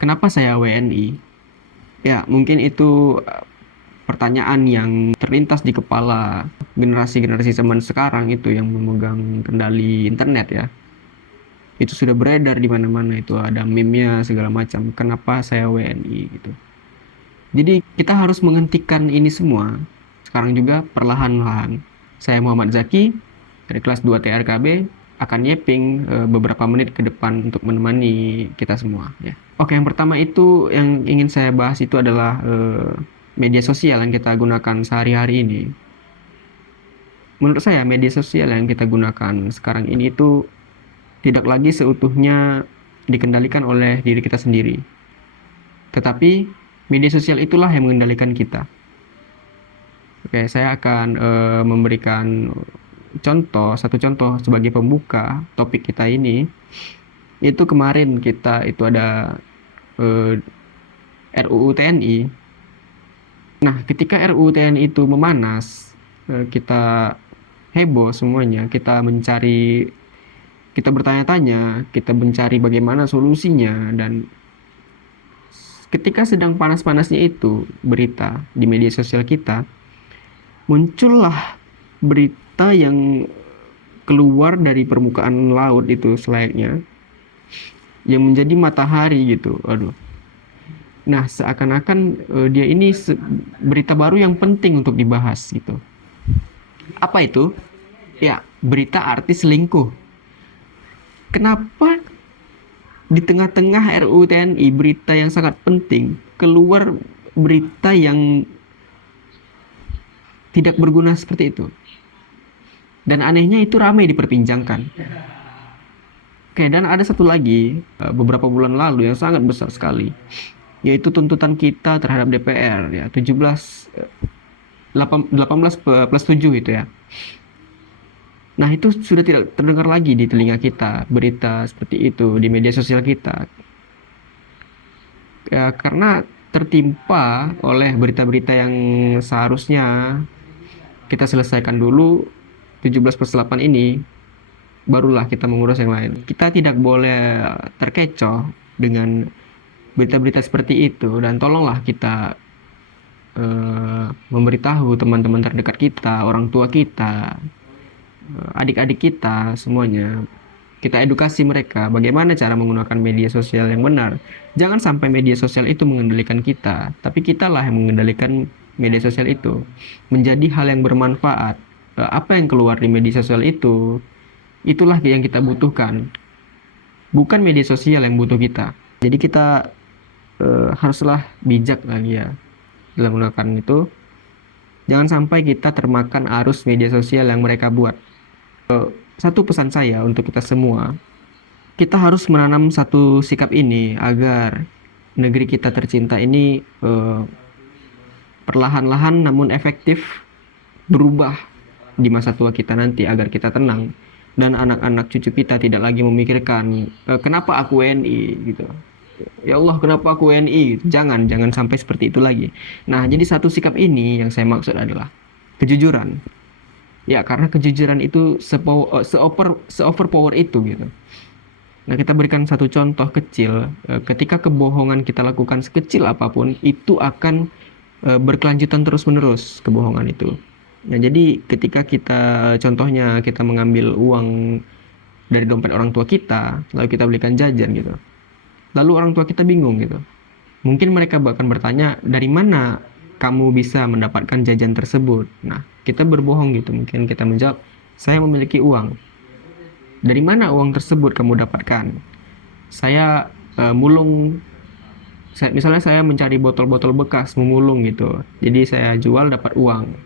Kenapa saya WNI? Ya, mungkin itu pertanyaan yang terlintas di kepala generasi-generasi zaman sekarang itu yang memegang kendali internet ya. Itu sudah beredar di mana-mana, itu ada meme-nya segala macam. Kenapa saya WNI gitu. Jadi kita harus menghentikan ini semua sekarang juga perlahan-lahan. Saya Muhammad Zaki dari kelas 2 TRKB akan nyeping beberapa menit ke depan untuk menemani kita semua ya. Oke, yang pertama itu yang ingin saya bahas itu adalah media sosial yang kita gunakan sehari-hari ini. Menurut saya media sosial yang kita gunakan sekarang ini itu tidak lagi seutuhnya dikendalikan oleh diri kita sendiri. Tetapi media sosial itulah yang mengendalikan kita. Oke, saya akan memberikan satu contoh sebagai pembuka topik kita ini. Itu kemarin kita itu ada eh, RUU TNI. Nah, ketika RUU TNI itu memanas, kita heboh semuanya, kita bertanya-tanya, kita mencari bagaimana solusinya, dan ketika sedang panas-panasnya itu berita di media sosial kita, muncullah berita yang keluar dari permukaan laut itu selayaknya, yang menjadi matahari gitu. Aduh. Nah, seakan-akan dia ini berita baru yang penting untuk dibahas gitu. Apa itu? Ya, berita artis selingkuh. Kenapa di tengah-tengah RUU TNI, berita yang sangat penting, keluar berita yang tidak berguna seperti itu? Dan anehnya itu ramai diperbincangkan. Oke, dan ada satu lagi beberapa bulan lalu yang sangat besar sekali, yaitu tuntutan kita terhadap DPR ya, 18 plus 7 itu ya. Nah, itu sudah tidak terdengar lagi di telinga kita berita seperti itu di media sosial kita. Ya, karena tertimpa oleh berita-berita yang seharusnya kita selesaikan dulu 17 plus 8 ini, barulah kita mengurus yang lain. Kita tidak boleh terkecoh dengan berita-berita seperti itu, dan tolonglah kita memberitahu teman-teman terdekat kita, orang tua kita, adik-adik kita semuanya. Kita edukasi mereka bagaimana cara menggunakan media sosial yang benar. Jangan sampai media sosial itu mengendalikan kita, tapi kitalah yang mengendalikan media sosial itu. Menjadi hal yang bermanfaat. Apa yang keluar di media sosial itu, itulah yang kita butuhkan. Bukan media sosial yang butuh kita. Jadi kita haruslah bijak lagi ya dalam menggunakan itu. Jangan sampai kita termakan arus media sosial yang mereka buat. Satu pesan saya untuk kita semua, kita harus menanam satu sikap ini agar negeri kita tercinta ini perlahan-lahan namun efektif berubah di masa tua kita nanti, agar kita tenang dan anak-anak cucu kita tidak lagi memikirkan kenapa aku WNI gitu. Ya Allah, kenapa aku WNI? Jangan sampai seperti itu lagi. Nah, jadi satu sikap ini yang saya maksud adalah kejujuran. Ya, karena kejujuran itu se-overpower itu gitu. Nah, kita berikan satu contoh kecil. Ketika kebohongan kita lakukan sekecil apapun, itu akan berkelanjutan terus-menerus kebohongan itu. Nah, jadi ketika contohnya kita mengambil uang dari dompet orang tua kita, lalu kita belikan jajan gitu. Lalu orang tua kita bingung gitu. Mungkin mereka bahkan bertanya, dari mana kamu bisa mendapatkan jajan tersebut? Nah, kita berbohong gitu. Mungkin kita menjawab, saya memiliki uang. Dari mana uang tersebut kamu dapatkan? Saya mulung. Misalnya saya mencari botol-botol bekas, memulung gitu. Jadi saya jual dapat uang.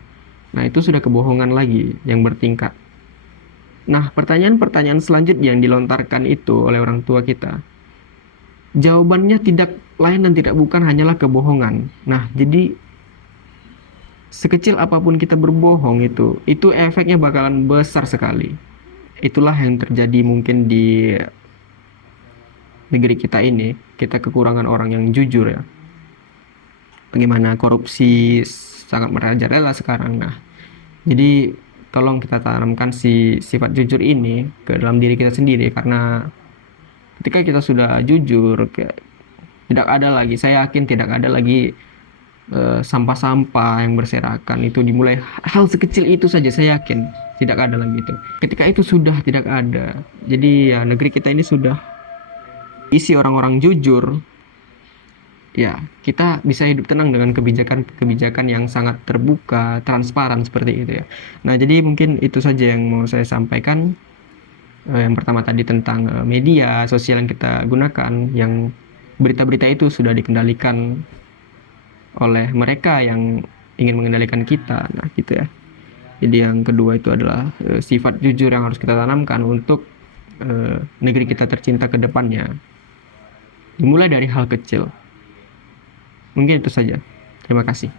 Nah, itu sudah kebohongan lagi yang bertingkat. Nah, pertanyaan-pertanyaan selanjutnya yang dilontarkan itu oleh orang tua kita, jawabannya tidak lain dan tidak bukan hanyalah kebohongan. Nah, jadi sekecil apapun kita berbohong itu efeknya bakalan besar sekali. Itulah yang terjadi mungkin di negeri kita ini. Kita kekurangan orang yang jujur ya. Bagaimana korupsi sangat merajalela sekarang. Nah, jadi tolong kita tanamkan si sifat jujur ini ke dalam diri kita sendiri, karena ketika kita sudah jujur, Tidak ada lagi, saya yakin tidak ada lagi sampah-sampah yang berserakan. Itu dimulai hal sekecil itu saja, saya yakin tidak ada lagi itu. Ketika itu sudah tidak ada, jadi ya negeri kita ini sudah isi orang-orang jujur, ya kita bisa hidup tenang dengan kebijakan-kebijakan yang sangat terbuka, transparan seperti itu ya. Nah, jadi mungkin itu saja yang mau saya sampaikan. Yang pertama tadi tentang media sosial yang kita gunakan, yang berita-berita itu sudah dikendalikan oleh mereka yang ingin mengendalikan kita. Nah, gitu ya. Jadi yang kedua itu adalah sifat jujur yang harus kita tanamkan untuk negeri kita tercinta ke depannya. Dimulai dari hal kecil. Mungkin itu saja. Terima kasih.